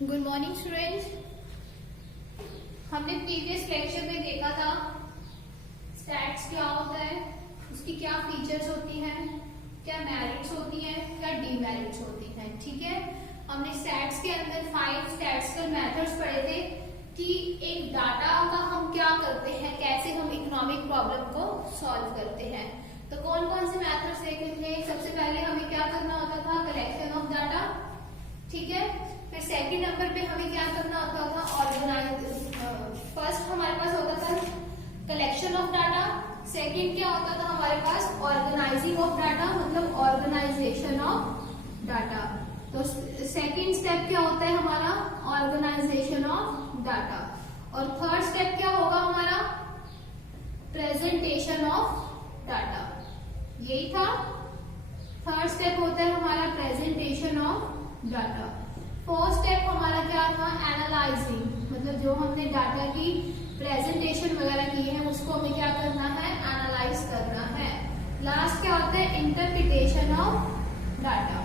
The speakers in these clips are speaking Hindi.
Good morning students. हमने प्रीवियस लेक्चर में देखा था स्टैट्स क्या होता है, उसकी क्या फीचर्स होती हैं, क्या मेरिट्स होती हैं, क्या डीमेरिट्स होती हैं। ठीक है, हमने स्टैट्स के अंदर 5 स्टैटिस्टिकल मेथड्स पढ़े थे कि एक डाटा का हम क्या करते हैं, कैसे हम इकोनॉमिक प्रॉब्लम को सॉल्व करते हैं। तो कौन कौन से मेथड्स देख लेंगे। सबसे पहले हमें क्या करना होता था, कलेक्शन ऑफ डाटा। ठीक है, फिर सेकंड नंबर पे हमें क्या करना होता था, फर्स्ट हमारे पास होता था कलेक्शन ऑफ डाटा, सेकंड क्या होता था हमारे पास ऑर्गेनाइजिंग ऑफ डाटा, मतलब ऑर्गेनाइजेशन ऑफ डाटा। तो सेकंड स्टेप क्या होता है हमारा, ऑर्गेनाइजेशन ऑफ डाटा। और थर्ड स्टेप क्या होगा हमारा, प्रेजेंटेशन ऑफ डाटा। यही था, थर्ड स्टेप होता है हमारा presentation of data. Fourth step हमारा क्या था, एनालाइजिंग, मतलब जो हमने डाटा की प्रेजेंटेशन वगैरह की है उसको हमें क्या करना है, एनालाइज करना है। लास्ट क्या होता है, इंटरप्रिटेशन ऑफ डाटा।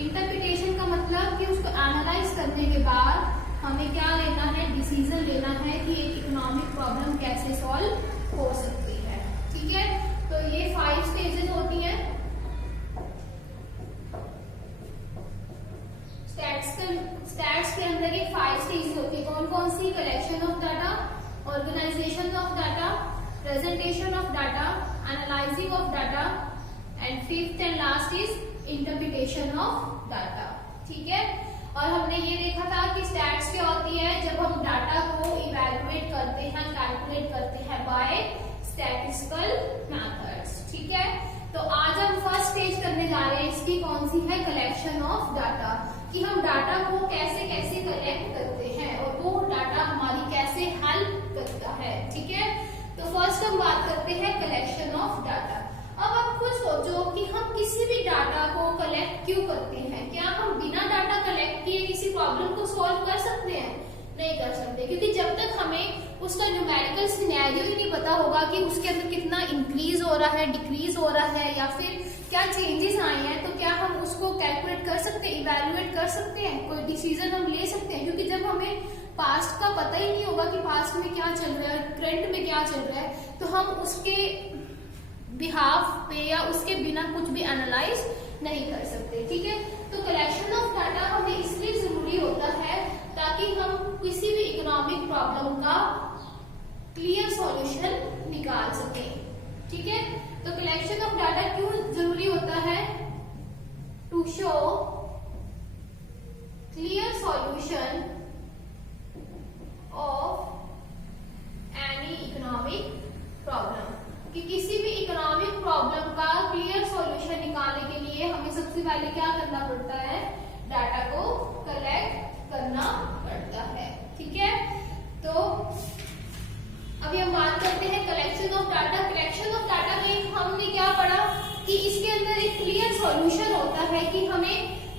इंटरप्रिटेशन का मतलब कि उसको एनालाइज करने के बाद हमें क्या लेना है, डिसीजन लेना है कि एक इकोनॉमिक प्रॉब्लम कैसे सॉल्व हो सकती है। ठीक है, तो ये 5 स्टेजेस होती हैं स्टैट्स के अंदर। ये 5 स्टेजेस होती है, कौन कौन सी, collection of data, organisation of data, presentation of data, analysing of data, and fifth and last is interpretation of data. ठीक है, और हमने ये देखा था कि स्टैट्स क्या होती है, जब हम डाटा को इवैल्यूएट करते हैं, कैलकुलेट करते हैं बाय स्टैटिस्टिकल मेथड्स। ठीक है, तो आज हम फर्स्ट स्टेज करने जा रहे हैं, इसकी कौन सी है, कलेक्शन ऑफ डाटा, कि हम डाटा को कैसे कैसे कलेक्ट करते हैं और वो डाटा हमारी कैसे हेल्प करता है। ठीक है, तो फर्स्ट हम बात करते हैं कलेक्शन ऑफ डाटा। अब आप खुद सोचो कि हम किसी भी डाटा को कलेक्ट क्यों करते हैं। क्या हम बिना डाटा कलेक्ट किए किसी प्रॉब्लम को सॉल्व कर सकते हैं? नहीं कर सकते, क्योंकि जब तक हमें उसका न्यूमेरिकल सिनेरियो ही नहीं पता होगा कि उसके अंदर कितना इंक्रीज हो रहा है, डिक्रीज हो रहा है, या फिर क्या चेंजेस आए हैं, तो क्या हम उसको कैलकुलेट कर सकते हैं, इवैल्यूएट कर सकते हैं, कोई डिसीजन हम ले सकते हैं। क्योंकि जब हमें पास्ट का पता ही नहीं होगा कि पास्ट में क्या चल रहा है, करंट में क्या चल रहा है, तो हम उसके बिहाफ पे या उसके बिना कुछ भी एनालाइज नहीं कर सकते। ठीक है, तो कलेक्शन ऑफ डाटा हमें इसलिए जरूरी होता है ताकि हम किसी भी इकोनॉमिक प्रॉब्लम का क्लियर सॉल्यूशन निकाल सकें। ठीक है, तो कलेक्शन ऑफ डाटा क्यों जरूरी होता है, to show clear solution of any economic problem, कि किसी भी इकोनॉमिक प्रॉब्लम का क्लियर सॉल्यूशन निकालने के लिए हमें सबसे पहले क्या करना पड़ता है, डाटा को कलेक्ट करना पड़ता है। ठीक है, तो अभी हम बात करते हैं collection of data. Collection of data में हमने क्या पढ़ा कि इसके अंदर एक क्लियर सॉल्यूशन होता है कि हमें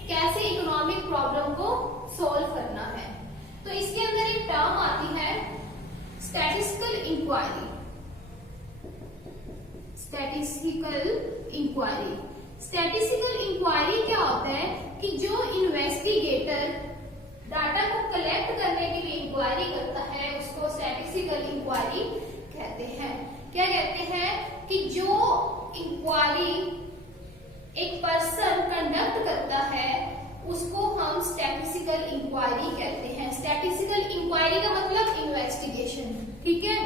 कैसे इकोनॉमिक प्रॉब्लम को सॉल्व करना है। तो इसके अंदर एक टर्म आती है statistical inquiry. Statistical inquiry, statistical inquiry क्या होता है कि जो इन्वेस्टिगेटर डाटा को कलेक्ट करने के लिए इंक्वायरी करता है उसको स्टैटिस्टिकल इंक्वायरी कहते हैं। क्या कहते हैं कि जो इंक्वायरी एक पर्सन कंडक्ट करता है उसको हम स्टैटिस्टिकल इंक्वायरी कहते हैं। स्टैटिस्टिकल इंक्वायरी का मतलब इन्वेस्टिगेशन। ठीक है,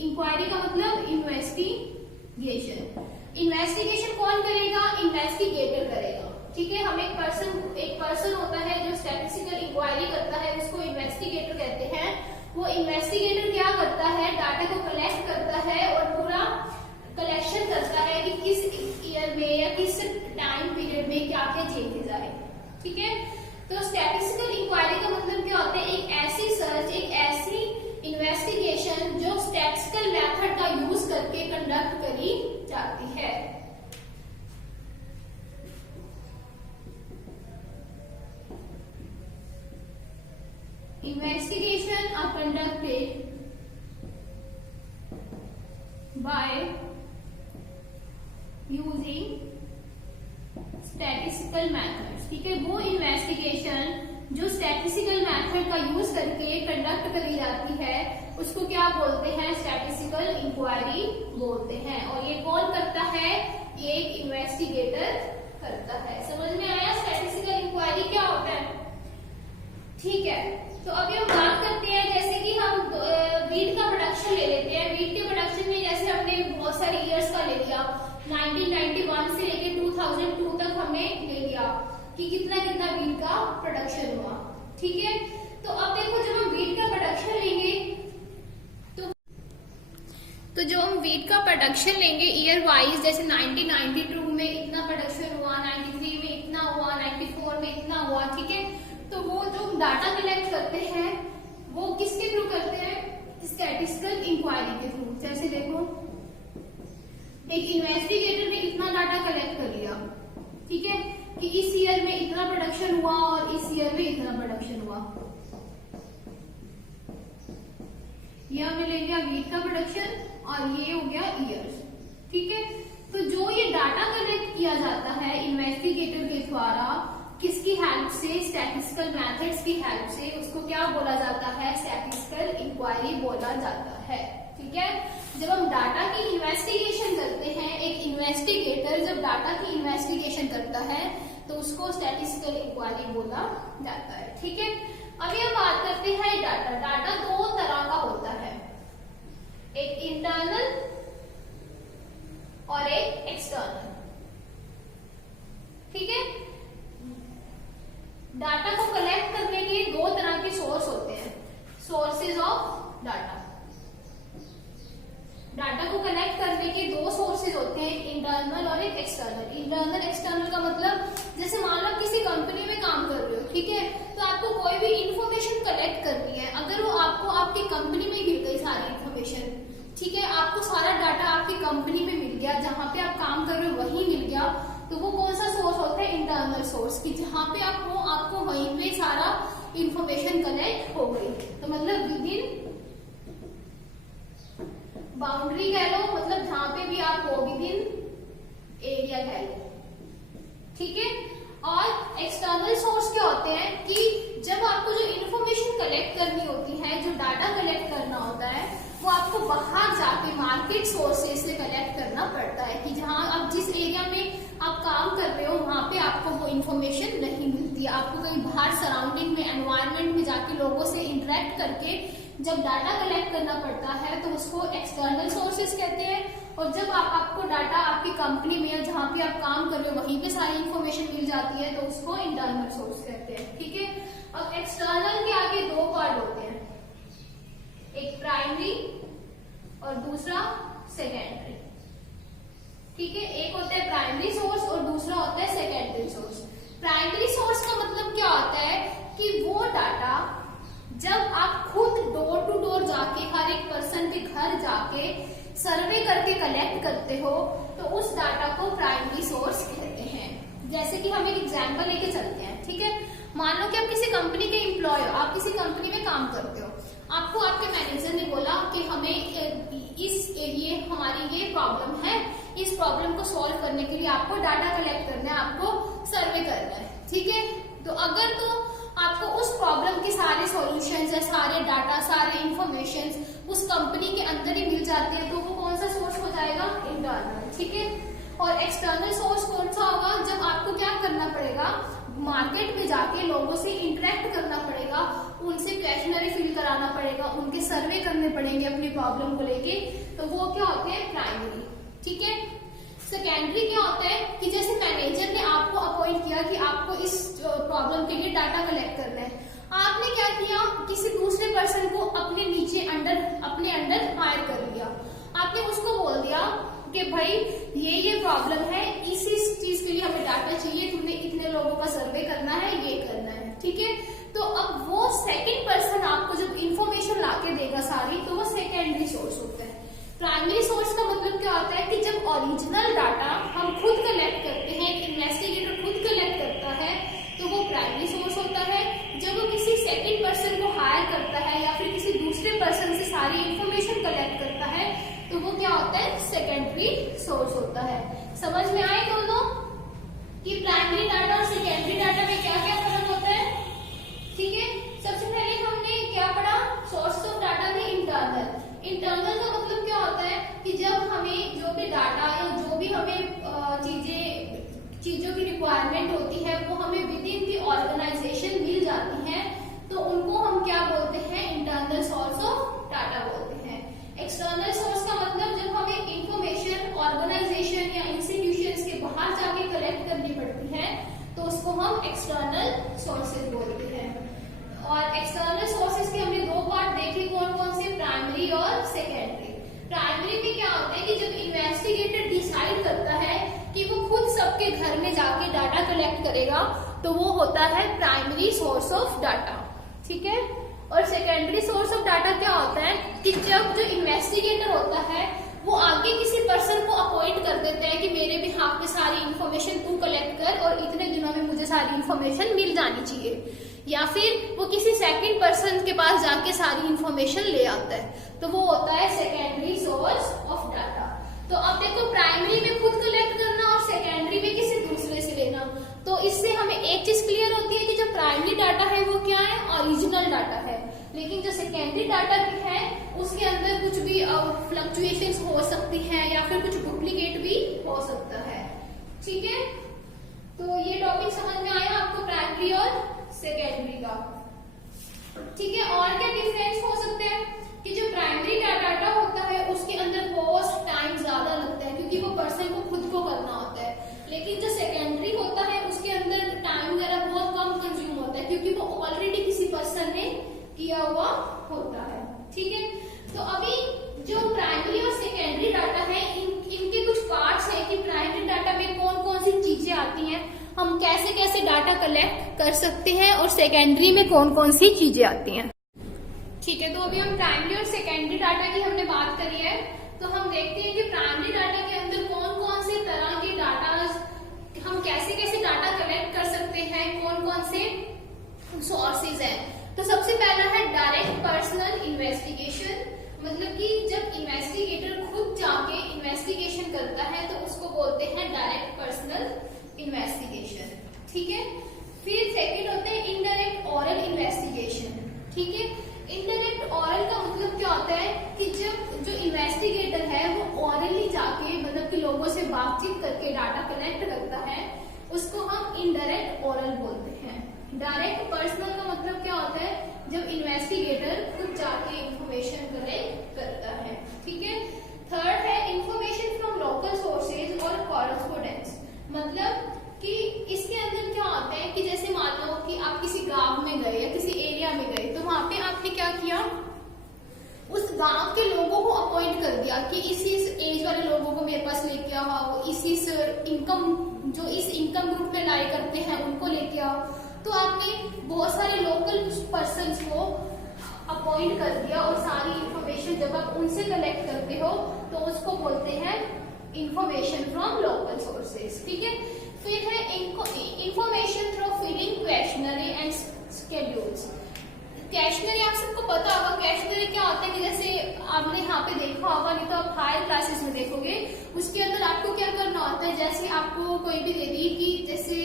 इंक्वायरी का मतलब इन्वेस्टिगेशन। इन्वेस्टिगेशन कौन करेगा, इन्वेस्टिगेटर करेगा। ठीक है, हम एक पर्सन होता है जो स्टैटिस्टिकल इंक्वायरी करता है उसको इन्वेस्टिगेटर कहते हैं। वो इन्वेस्टिगेटर क्या करता है, डाटा को कलेक्ट करता है और पूरा कलेक्शन करता है कि किस ईयर में या किस टाइम पीरियड में क्या क्या चेंजेस आए। ठीक है, तो स्टैटिस्टिकल इंक्वायरी का मतलब क्या होता है, एक ऐसी सर्च, एक ऐसी इन्वेस्टिगेशन जो स्टैटिस्टिकल मेथड का यूज करके कंडक्ट करी जाती है। Investigation are conducted by using statistical methods। ठीक है, वो इन्वेस्टिगेशन जो स्टैटिस्टिकल मेथड का यूज करके कंडक्ट करी जाती है उसको क्या बोलते हैं, स्टैटिस्टिकल इंक्वायरी बोलते हैं। और ये कौन करता है, एक इन्वेस्टिगेटर करता है। समझ में आया स्टैटिस्टिकल इंक्वायरी क्या होता है? ठीक है, तो अभी हम बात करते हैं, जैसे कि हम वीट का प्रोडक्शन ले लेते हैं। वीट के प्रोडक्शन में जैसे हमने बहुत सारे ईयर्स का ले लिया, 1991 से लेके 2002 तक हमने ले लिया कि कितना कितना वीट का प्रोडक्शन हुआ। ठीक है, तो अब देखो जब हम वीट का प्रोडक्शन लेंगे तो जो हम वीट का प्रोडक्शन लेंगे ईयर वाइज, जैसे 1992 में इतना प्रोडक्शन हुआ, 93 में इतना हुआ, 94 में इतना हुआ। ठीक है, तो वो जो डाटा कलेक्ट करते हैं वो किसके थ्रू करते हैं, स्टैटिस्टिकल इंक्वायरी के थ्रू। जैसे देखो एक इन्वेस्टिगेटर ने इतना डाटा कलेक्ट कर लिया, ठीक है, कि इस ईयर में इतना प्रोडक्शन हुआ और इस ईयर में इतना प्रोडक्शन हुआ। ये हमें ले लिया वीट का प्रोडक्शन और ये हो गया ईयर्स। ठीक है, तो जो ये डाटा कलेक्ट किया जाता है इन्वेस्टिगेटर के द्वारा, किसकी हेल्प से, स्टैटिस्टिकल मेथड्स की हेल्प से, उसको क्या बोला जाता है, स्टैटिस्टिकल इंक्वायरी बोला जाता है। ठीक है, जब हम डाटा की इन्वेस्टिगेशन करते हैं, एक इन्वेस्टिगेटर जब डाटा की इन्वेस्टिगेशन करता है तो उसको स्टैटिस्टिकल इंक्वायरी बोला जाता है। ठीक है, अभी हम बात करते हैं डाटा। डाटा दो तरह का होता है, एक इंटरनल और एक एक्सटर्नल। ठीक है, डाटा को कलेक्ट करने के दो तरह के सोर्स होते हैं, सोर्सेज ऑफ डाटा। डाटा को कलेक्ट करने के दो सोर्सेज होते हैं, एक इंटरनल और एक एक्सटर्नल। इंटरनल एक्सटर्नल का मतलब, जैसे मान लो किसी कंपनी में काम कर रहे हो, ठीक है, तो आपको कोई भी इंफॉर्मेशन कलेक्ट करनी है, अगर वो आपको आपकी कंपनी में मिल गई सारी इंफॉर्मेशन, ठीक है, आपको सारा डाटा आपकी कंपनी में मिल गया, जहां पे आप काम कर रहे हो वहीं मिल गया, तो वो कौन सा सोर्स होता है, इंटरनल सोर्स, की जहां पे आपको वहीं पे सारा इंफॉर्मेशन कलेक्ट हो गई। तो मतलब विद इन बाउंड्री कह लो, मतलब जहां पे भी आप हो, विद इन एरिया कह लो। ठीक है, और एक्सटर्नल सोर्स क्या होते हैं कि जब आपको जो इंफॉर्मेशन कलेक्ट करनी होती है, जो डाटा कलेक्ट करना होता है, वो आपको बाहर जाके मार्केट सोर्सेज से कलेक्ट करना पड़ता है, कि जहां आप जिस एरिया में आप काम कर रहे हो वहां पे आपको वो इंफॉर्मेशन नहीं मिलती। आपको कहीं बाहर सराउंडिंग में, एनवायरमेंट में जाके लोगों से इंटरेक्ट करके जब डाटा कलेक्ट करना पड़ता है तो उसको एक्सटर्नल सोर्सेज कहते हैं। और जब आपको डाटा आपकी कंपनी में या जहां पे आप काम कर रहे हो वहीं पे सारी इंफॉर्मेशन मिल जाती है तो उसको इंटरनल सोर्स कहते हैं। ठीक है, अब एक्सटर्नल के आगे दो पार्ट होते हैं, एक प्राइमरी और दूसरा सेकेंडरी। ठीक है, एक होता है प्राइमरी सोर्स और दूसरा होता है सेकेंडरी सोर्स। प्राइमरी सोर्स का मतलब क्या होता है कि वो डाटा जब आप खुद डोर टू डोर जाके हर एक पर्सन के घर जाके सर्वे करके कलेक्ट करते हो तो उस डाटा को प्राइमरी सोर्स कहते हैं। जैसे कि हम एक एग्जांपल लेके चलते हैं। ठीक है, मान लो कि आप किसी कंपनी के एम्प्लॉय हो, आप किसी कंपनी में काम करते हो, आपको आपके मैनेजर ने बोला कि हमें ये हमारी ये प्रॉब्लम है, इस प्रॉब्लम को सॉल्व करने के लिए आपको डाटा कलेक्ट करना है, आपको सर्वे करना है। ठीक है, तो अगर तो आपको उस प्रॉब्लम के सारे सॉल्यूशंस या सारे डाटा, सारे इंफॉर्मेशन उस कंपनी के अंदर ही मिल जाते हैं तो वो कौन सा सोर्स हो जाएगा, इंटरनल। ठीक है, और एक्सटर्नल सोर्स कौन सा होगा, जब आपको क्या करना पड़ेगा, मार्केट में जाके लोगों से इंटरेक्ट करना पड़ेगा, उनसे क्वेश्चनरी फिल कराना पड़ेगा, उनके सर्वे करने पड़ेंगे अपनी प्रॉब्लम को लेके, तो वो क्या होते हैं, प्राइमरी। ठीक है, सेकेंडरी क्या होता है कि जैसे मैनेजर ने आपको अपॉइंट किया कि आपको इस प्रॉब्लम के लिए डाटा कलेक्ट करना है, आपने क्या किया, किसी दूसरे पर्सन को अपने नीचे अपने अंडर हायर कर लिया, आपने उसको बोल दिया कि भाई ये प्रॉब्लम है, इसी चीज के लिए हमें डाटा चाहिए, तुमने इतने लोगों का सर्वे करना है, ये करना है। ठीक है, तो अब वो सेकेंड पर्सन आपको जब इंफॉर्मेशन लाके देगा सारी, तो वो सेकेंडरी सोर्स होता है। प्राइमरी सोर्स का मतलब क्या होता है कि जब ओरिजिनल डाटा हम खुद कलेक्ट करते हैं, इन्वेस्टिगेटर खुद कलेक्ट करता है तो वो प्राइमरी सोर्स होता है। जब वो किसी सेकंड पर्सन को हायर करता है या फिर किसी दूसरे पर्सन से सारी इंफॉर्मेशन कलेक्ट करता है तो वो क्या होता है, सेकेंडरी सोर्स होता है। समझ में आए दोनों कि प्राइमरी डाटा और सेकेंडरी डाटा में क्या क्या फर्क होता है। कलेक्ट करेगा तो वो होता है प्राइमरी सोर्स ऑफ डाटा, ठीक है। और सेकेंडरी सोर्स ऑफ डाटा क्या होता है कि जब जो इन्वेस्टिगेटर होता है वो आगे किसी पर्सन को अपॉइंट कर देता है कि मेरे बिहाफ पे सारी इन्फॉर्मेशन तू कलेक्ट कर और इतने दिनों में मुझे सारी इन्फॉर्मेशन मिल जानी चाहिए, या फिर वो किसी सेकंड पर्सन के पास जाके सारी इन्फॉर्मेशन ले आता है, तो वो होता है सेकेंडरी सोर्स ऑफ डाटा। तो अब देखो प्राइमरी में खुद कलेक्ट करना और सेकेंडरी में किसी दूसरे से लेना, तो इससे हमें एक चीज क्लियर होती है कि जो प्राइमरी डाटा है वो क्या है, ओरिजिनल डाटा है, लेकिन जो सेकेंडरी डाटा है उसके अंदर कुछ भी फ्लक्चुएशंस हो सकती हैं या फिर कुछ डुप्लीकेट भी हो सकता है, ठीक है। तो ये टॉपिक समझ में आया आपको प्राइमरी और सेकेंडरी का, ठीक है। और क्या डिफरेंस हो सकते हैं कि जो प्राइमरी डाटा होता है उसके अंदर कॉस्ट टाइम ज्यादा लगता है क्योंकि वो पर्सन को खुद को करना होता है, लेकिन जो सेकेंडरी होता है उसके अंदर टाइम वगैरह बहुत कम कंज्यूम होता है क्योंकि वो ऑलरेडी किसी पर्सन ने किया हुआ होता है, ठीक है। तो अभी जो प्राइमरी और सेकेंडरी डाटा है इनके कुछ पार्ट्स हैं कि प्राइमरी डाटा में कौन कौन सी चीजें आती हैं, हम कैसे कैसे डाटा कलेक्ट कर सकते हैं, और सेकेंडरी में कौन कौन सी चीजें आती हैं, ठीक है। तो अभी हम प्राइमरी और सेकेंडरी डाटा की हमने बात करी है, तो हम देखते हैं कि प्राइमरी डाटा के अंदर कौन कौन से तरह के डाटा हम कैसे कैसे डाटा कलेक्ट कर सकते हैं, कौन कौन से सोर्सेज हैं। तो सबसे पहला है डायरेक्ट पर्सनल इन्वेस्टिगेशन, मतलब कि जब इन्वेस्टिगेटर खुद जाके इन्वेस्टिगेशन करता है तो उसको बोलते हैं डायरेक्ट पर्सनल इन्वेस्टिगेशन, ठीक है। फिर सेकंड होता है इनडायरेक्ट ऑरल इन्वेस्टिगेशन, ठीक है। इनडायरेक्ट ऑरल का मतलब क्या होता है कि जब जो इन्वेस्टिगेटर है वो ऑरली जाके मतलब कि लोगों से बातचीत करके डाटा कलेक्ट करता है, उसको हम इनडायरेक्ट ऑरल बोलते हैं। डायरेक्ट पर्सनल का मतलब क्या होता है जब इन्वेस्टिगेटर खुद जाके इंफॉर्मेशन कलेक्ट करता है, ठीक है। थर्ड है इंफॉर्मेशन फ्रॉम लोकल सोर्सेज और कॉरेस्पोंडेंस, मतलब कि इसके अंदर क्या होता है कि जैसे मान लो कि आप किसी गांव में गए या किसी एरिया में गए, तो वहां पे आपने क्या किया, उस गांव के लोगों को अपॉइंट कर दिया कि इसी एज वाले लोगों को मेरे पास लेके आओ, इसी इनकम जो इस इनकम ग्रुप में लाई करते हैं उनको लेके आओ, तो आपने बहुत सारे लोकल पर्सन्स को अपॉइंट कर दिया और सारी इंफॉर्मेशन जब आप उनसे कलेक्ट करते हो तो उसको बोलते हैं इंफॉर्मेशन फ्रॉम लोकल सोर्सेज, ठीक है। फिर है information through filling questionnaire and schedules. Questionnaire आप सबको पता होगा, क्वेश्चनरी क्या होता है कि जैसे आपने यहाँ पे देखा होगा, नहीं तो आप हायर क्लासेस में देखोगे, उसके अंदर आपको क्या करना होता है, जैसे आपको कोई भी दे दी कि जैसे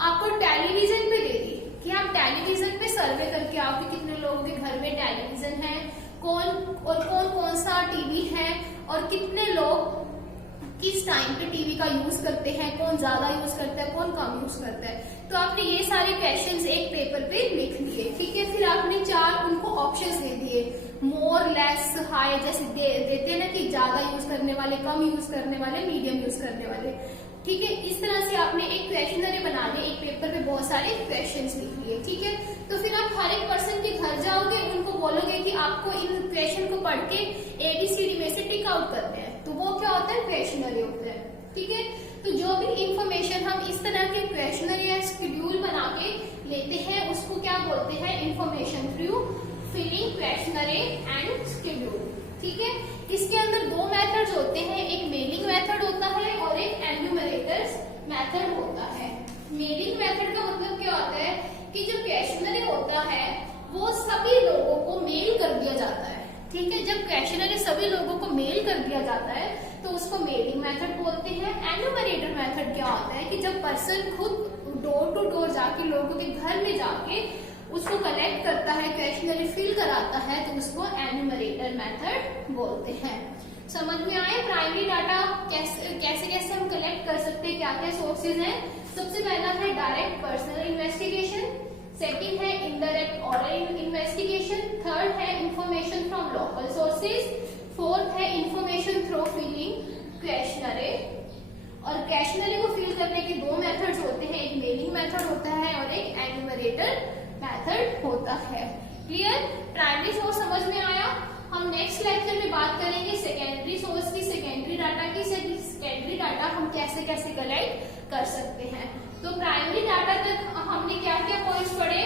आपको टेलीविजन पे दे दी कि आप टेलीविजन पे सर्वे करके आओ कि कितने लोगों के घर में टेलीविजन है, कौन कौन सा टीवी है और कितने लोग किस टाइम पे टीवी का यूज करते हैं, कौन ज्यादा यूज करता है, कौन कम यूज करता है। तो आपने ये सारे क्वेश्चंस एक पेपर पे लिख लिए, ठीक है। फिर आपने 4 उनको ऑप्शंस दे दिए, मोर लेस हाई, जैसे देते हैं ना कि ज्यादा यूज करने वाले, कम यूज करने वाले, मीडियम यूज करने वाले, ठीक है। इस तरह से आपने एक क्वेश्चनरी बना लिया, एक पेपर पे बहुत सारे क्वेश्चंस लिख लिए, ठीक है। तो फिर आप हर एक पर्सन के घर जाओगे, उनको बोलोगे कि आपको इन क्वेश्चन को पढ़ के ABCD में से टिक आउट करते हैं, तो वो क्या होता है, क्वेश्चनरी होता है, ठीक है। तो जो भी इंफॉर्मेशन हम इस तरह के क्वेश्चनरी या शेड्यूल बना के लेते हैं उसको क्या बोलते हैं, information through filling questionnaire and schedule, ठीक है। इसके अंदर 2 मेथड्स होते हैं, एक मेलिंग मेथड होता है और एक एन्यूमरेटर्स मेथड होता है। मेलिंग मेथड का मतलब क्या होता है कि जो क्वेश्चनरी होता है वो सभी लोगों को मेल कर दिया जाता है, ठीक है। जब क्वेश्चनरी सभी लोगों को मेल कर दिया जाता है तो उसको मेलिंग मेथड बोलते हैं। एन्यूमरेटर मेथड क्या होता है कि जब पर्सन खुद डोर टू डोर जाके लोगों के घर में जाके उसको कलेक्ट करता है, क्वेश्चनरी फिल कराता है, तो उसको एन्यूमरेटर मेथड बोलते हैं। समझ में आए प्राइमरी डाटा कैसे हम कलेक्ट कर सकते हैं, क्या क्या सोर्सेज हैं। सबसे पहला है डायरेक्ट पर्सनल इन्वेस्टिगेशन, सेकंड है इनडायरेक्ट ऑरल इन्वेस्टिगेशन, थर्ड है information from local sources, fourth है इंफॉर्मेशन थ्रू फिलिंग क्वेश्चनरी। और क्वेश्चनरी को फिल करने के 2 मेथड्स होते हैं, एक मेलिंग मेथड होता है और एक एन्यूमरेटर मेथड होता है। क्लियर, प्राइमरी सोर्स समझ में आया। हम नेक्स्ट लेक्चर में बात करेंगे सेकेंडरी सोर्स की, सेकेंडरी डाटा की, सेकेंडरी डाटा हम कैसे कैसे कलेक्ट कर सकते हैं। तो प्राइमरी डाटा तक हमने क्या क्या पॉइंट्स पढ़े,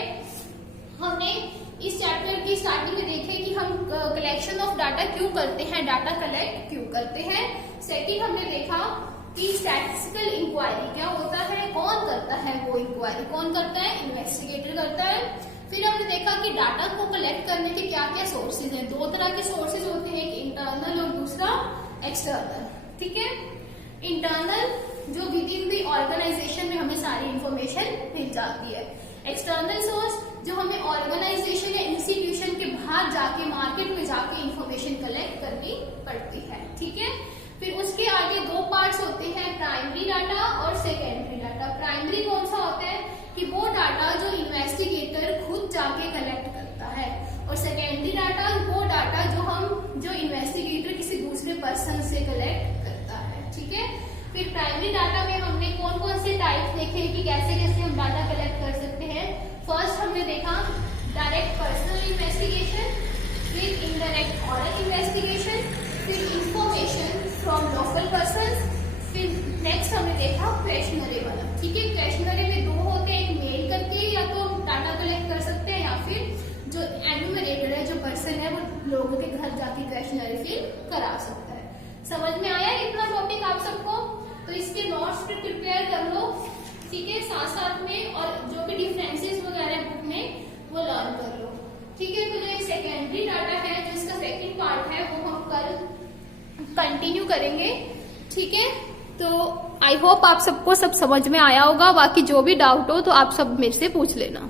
हमने इस चैप्टर की स्टार्टिंग में देखे कि हम कलेक्शन ऑफ डाटा क्यों करते हैं, डाटा कलेक्ट क्यों करते हैं। सेकंड हमने देखा कि स्टैटिस्टिकल इंक्वायरी क्या होता है, कौन करता है वो इंक्वायरी, कौन करता है, इन्वेस्टिगेटर करता है। फिर हमने देखा कि डाटा को कलेक्ट करने के क्या क्या सोर्सेज हैं, दो तरह के सोर्सेज होते हैं, एक इंटरनल और दूसरा एक्सटर्नल। ठीक है, इंटरनल जो विद इन द ऑर्गेनाइजेशन में हमें सारी इंफॉर्मेशन मिल जाती है, एक्सटर्नल सोर्स जो हमें ऑर्गेनाइजेशन या इंस्टीट्यूशन के बाहर जाके मार्केट में जाके इंफॉर्मेशन कलेक्ट करनी पड़ती है। ठीक है, फिर उसके आगे दो पार्ट्स होते हैं, प्राइमरी डाटा और सेकेंडरी डाटा। प्राइमरी कौन सा होता है कि वो डाटा जो इन्वेस्टिगेटर खुद जाके कलेक्ट करता है, और सेकेंडरी डाटा वो डाटा जो इन्वेस्टिगेटर किसी दूसरे पर्सन से कलेक्ट करता है। ठीक है, फिर प्राइमरी डाटा में हमने कौन कौन से टाइप देखे कि कैसे कैसे हम डाटा कलेक्ट कर सकते हैं। फर्स्ट हमने देखा डायरेक्ट पर्सनल इन्वेस्टिगेशन, फिर इनडायरेक्ट ऑरल इन्वेस्टिगेशन, फिर इंफॉर्मेशन फ्रॉम लोकल पर्सन, फिर नेक्स्ट हमने देखा क्वेश्चनरी वाला। ठीक है, क्वेश्चनरी में दो होते हैं, एक मेल करके या तो डाटा कलेक्ट कर सकते हैं, या फिर जो एन्यूमरेटर है, जो पर्सन है, वो लोगों के घर जाके क्वेश्चनरी फिल करा सकता है। समझ में आया इतना टॉपिक आप सबको? तो इसके नोट्स प्रिपेयर कर लो। ठीक है, साथ साथ में और जो भी डिफरेंसेस वगैरह बुक में वो लर्न कर लो। ठीक है, तो जो सेकेंडरी डाटा है, जो इसका सेकंड पार्ट है, वो हम कल कंटिन्यू करेंगे। ठीक है, तो आई होप आप सबको सब समझ में आया होगा। बाकी जो भी डाउट हो तो आप सब मेरे से पूछ लेना।